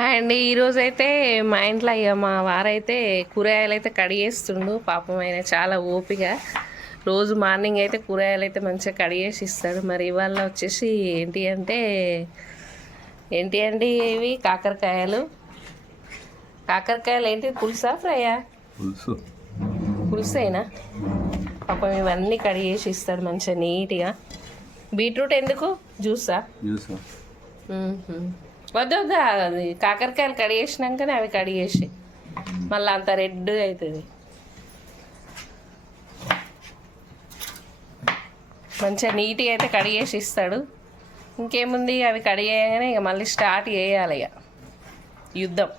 Hi అండి. ఈరోజైతే మా ఇంట్లో మా వారైతే కూరగాయలు అయితే కడిగేస్తుండు. పాపం ఆయన చాలా ఓపిక. రోజు మార్నింగ్ అయితే కూరగాయలు అయితే మంచిగా కడిగేసి ఇస్తాడు. మరి ఇవాళ వచ్చేసి ఏంటి అండి ఇవి కాకరకాయలు ఏంటి పులుసా ఫ్రైయా? పులుసేనా? పాపం ఇవన్నీ కడిగేసి ఇస్తాడు మంచిగా నీట్గా. బీట్రూట్ ఎందుకు? జ్యూసా? వద్దా అది కాకరకాయలు కడిగేసినాకనే అవి కడిగేసి మళ్ళీ అంత రెడ్ అవుతుంది. మంచిగా నీట్గా అయితే కడిగేసి ఇస్తాడు. ఇంకేముంది, అవి కడిగేయగానే ఇక మళ్ళీ స్టార్ట్ చేయాలి ఇక యుద్ధం.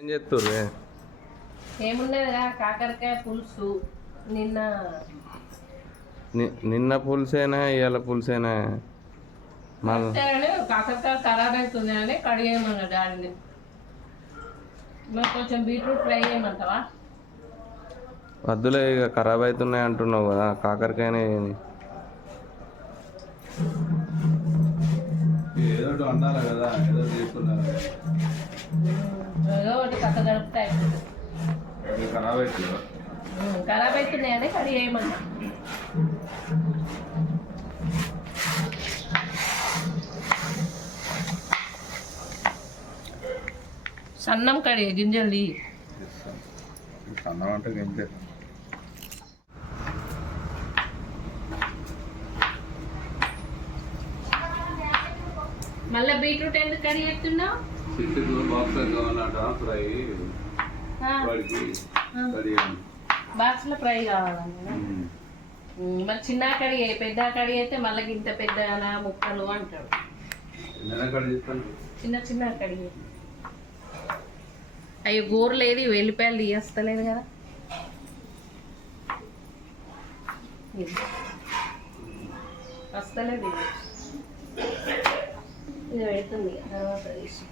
ఏం చేస్తుర్రు? ఏమున్నదిరా, కాకరకాయ పులుసు. నిన్న పులుసేనా ఇవాళ పులుసేనా? కాకరకాయ ఖరాబ్ అవుతుంది అని కడిగేయమన్నా డాడీని. మరి కొంచెం బీట్రూట్ ఫ్రై చేయమంటావా? వద్దులే, ఇక ఖరాబ్ అవుతున్నాయి అంటున్నావు కదా, కాకరకాయనే ఏదో వండాలి కదా, ఏదో తీసుకున్నారు. ఏదో ఒకటి కథ గడుపుతా అయిపోతుంది. ఖరాబ్ అవుతున్నాయని కడిగేయమన్నా. సన్నం కడిగే గింజలు సన్నం అంటే గింజలు. మళ్ళీ బీట్రూట్ ఎందుకు కడిగేస్తున్నావు? బాక్స్ లో ఫ్రై కావాలన్నా. మరి చిన్న కడిగే, పెద్ద కడిగి అయితే మళ్ళీ ఇంత పెద్ద ముక్కలు అంటాడు. చిన్న కడిగే. అయ్యో గోరలేదు, వెల్లిపాయలు తీయస్తలేదు కదా. వస్తలేదు, ఇది పెడుతుంది తర్వాత తీసి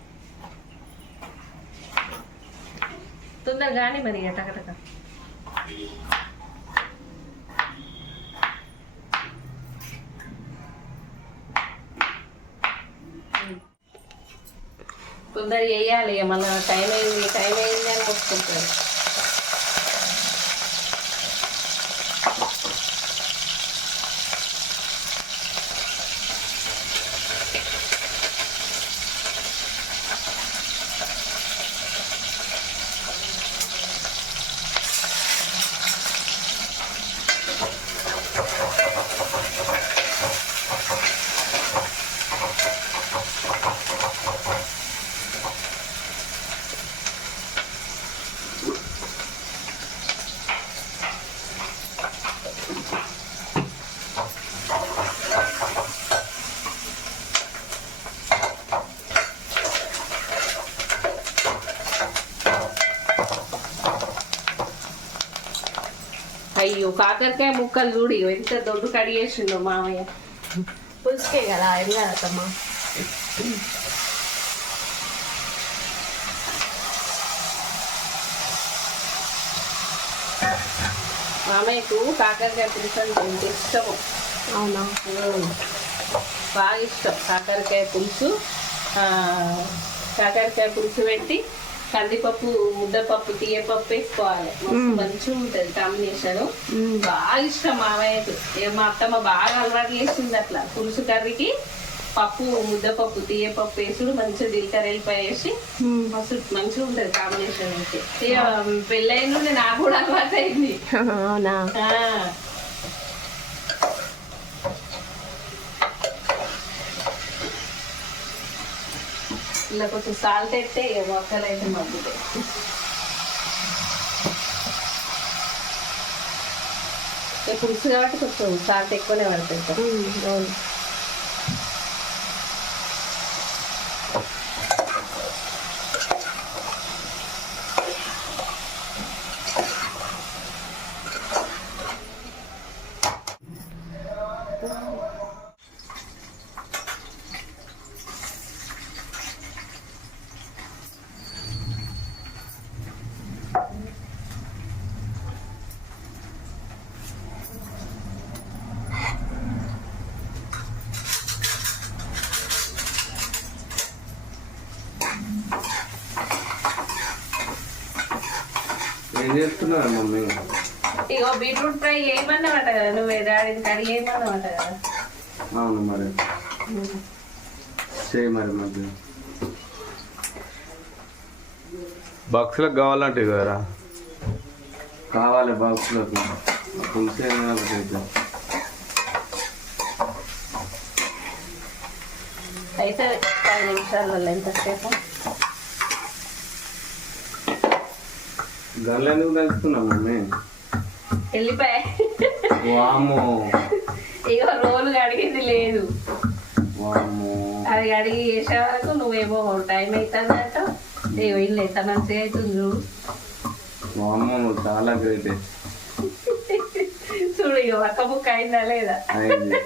తొందర కానీ మరి టకటక. తొందర వేయాలి, మళ్ళీ టైం అయింది అని వస్తుంటారు. అయ్యో కాకరకాయ ముక్కలు చూడి ఎంత దొడ్డు కడిగేసిండు మామయ్య. పులుసుకే కదా, ఏం కదమ్మా. మామయ్యకు కాకరకాయ పులుసు అంటే ఎంత ఇష్టము. అవునా? బాగా ఇష్టం కాకరకాయ పులుసు. కాకరకాయ పులుసు పెట్టి కందిపప్పు, ముద్దపప్పు, తీయపప్పు వేసుకోవాలి. మంచిగా ఉంటుంది కాంబినేషన్. బాగా ఇష్టం మామయ్యకు. మా అత్తమ్మ బాగా అలవాటు చేసింది అట్లా. పులుసు కర్రీకి పప్పు, ముద్దపప్పు, తీయపప్పు వేసుడు, మంచిగా జీలకర్ర వెళ్ళిపోయి వేసి మస్తు మంచిగా ఉంటుంది కాంబినేషన్. అయితే పెళ్ళైన నుండి నాకు కూడా అలవాటు అయింది. అవునా? ఇలా కొంచెం సాల్ట్ అయితే మొక్కలు అయితే మగ్గుతాయి. పులుసు కాబట్టి కొంచెం సాల్ట్ ఎక్కువనే పడుతుంది. అవును. ఏం చేస్తున్నావు మమ్మీ? ఇగో బీట్రూట్ ఫ్రై ఏమన్నావట కదా నువ్వే డాడీ కర్రీ ఏమన్నావట కదా. అవును మరి చేయి మరి మధ్య బాక్స్లకు కావాలంటే కదరా. కావాలి బాక్స్లకు పులుసు ఏమైనా అయితే 10 నిమిషాలలో ఎంతసేపు గల్లు ఎందుకు తెలుస్తున్నావు మమ్మీ? వెళ్ళిపోయా. వామ్మో ఇగో రోలు కడిగింది లేదు, వామ్మో అది కడిగి చేసే వరకు నువ్వేమో టైం అవుతుందట. ఇగో ఇల్లు ఎంత మంచిగా అవుతుంది చూడు. వామ్మో నువ్వు చాలా గ్రేట్. చూడు ఇక ఒక్క బుక్ అయిందా లేదా. అయింది.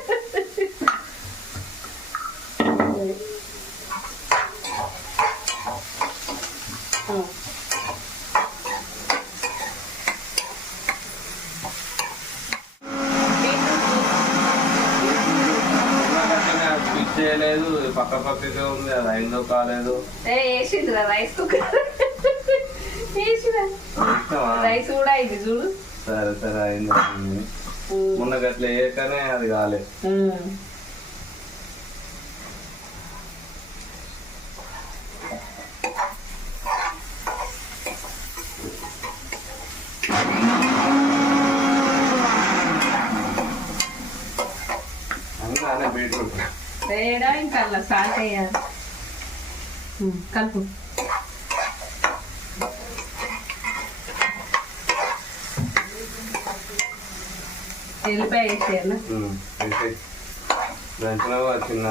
చేయలేదు, పక్క పక్కగా ఉంది, అది అయిందో కాలేదు. వేసిందిరా రైస్ కుక్కర్, రైస్ కూడా అయింది చూడు. సరే సరే అయింది. మొన్న గట్ల వేయకనే అది కాలేదు. బీట్రూట్ వేయడా ఇంకా అలా సాల్ట్ వేయాలి. కలుపు. ఎల్లిపాయ వేసేయాలి. దంచినావా చిన్న?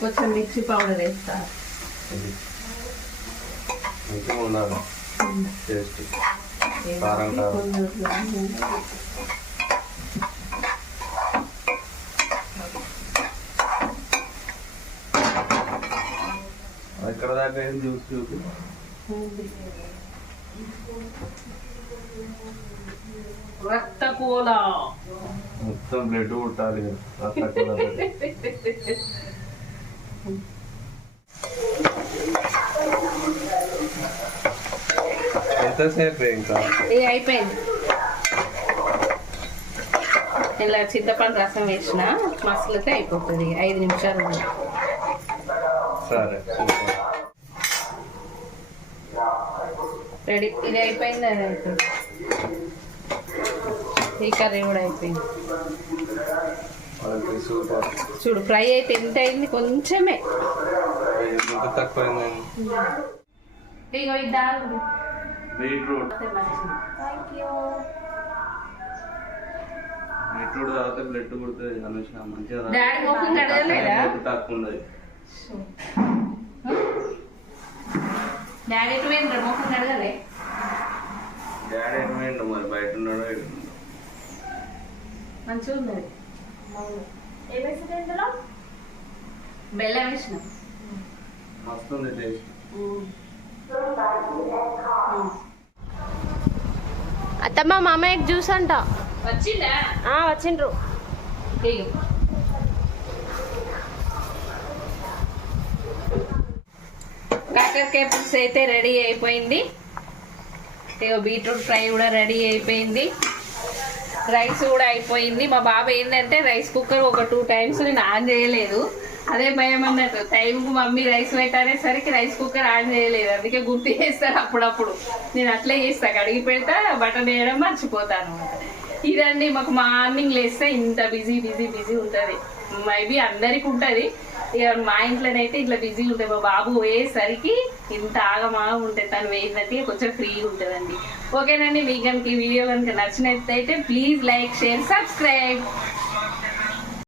కొంచెం మిర్చి పౌడర్ వేస్తా. మంచిగా ఉండాలి టేస్ట్. కారం కారం ఎక్కడ దాకా ఏం చూసి చూపి. రక్తపోల మొత్తం బ్లడ్ కొట్టాలి. రక్తపోల ఎంతసేపు ఇంకా? అయిపోయింది. ఇలా చింతపండు రసం వేసిన మసాలాతో అయిపోతుంది. 5 నిమిషాలు. సరే రెడీ. ఇది అయిపోయింది, అది అయిపోయింది. ఈ కర్రీ కూడా అయిపోయింది. చూడు ఫ్రై అయితే ఎంత అయింది, కొంచెమే తక్కువ. ఇగో ఇది దారు బీట్రూట్ బీట్రూట్ తాగితే బ్లడ్ కొడుతుంది అనుష. మంచిగా తక్కువ ఉన్నది. డాడీ మొక్కలు అడగలే. డాడీ ఏమైండు మరి, బయట ఉన్నాడు. మంచిగా ఉన్నది. బెల్లం వేసిన మస్తు ఉంది టేస్ట్. అత్తమ్మ మామయ్యకి జ్యూస్ అంట. వచ్చిందా? వచ్చిండ్రు. కాకరకాయ పులుసు అయితే రెడీ అయిపోయింది. బీట్రూట్ ఫ్రై కూడా రెడీ అయిపోయింది. రైస్ కూడా అయిపోయింది. మా బాబు ఏంటంటే రైస్ కుక్కర్ ఒక 2 times నేను ఆన్ చేయలేదు. అదే భయం అన్నట్టు. టైంకు మమ్మీ రైస్ పెట్టనేసరికి రైస్ కుక్కర్ ఆన్ చేయలేదు. అందుకే గుర్తు చేస్తారు అప్పుడప్పుడు. నేను అట్లే చేస్తా, కడిగి పెడతా, బటన్ వేయడం మర్చిపోతాను. ఇదండి మాకు మార్నింగ్ లేస్తే ఇంత బిజీ ఉంటుంది. మేబీ అందరికి ఉంటుంది. ఇక మా ఇంట్లోనైతే ఇట్లా బిజీ ఉంటుంది. మా బాబు పోయేసరికి ఇంత ఆగమాగం ఉంటుంది. తను వేయిందంటే కొంచెం ఫ్రీగా ఉంటుందండి. ఓకేనండి, మీకు కనుక ఈ వీడియో కనుక నచ్చినట్లయితే ప్లీజ్ లైక్, షేర్, సబ్స్క్రైబ్.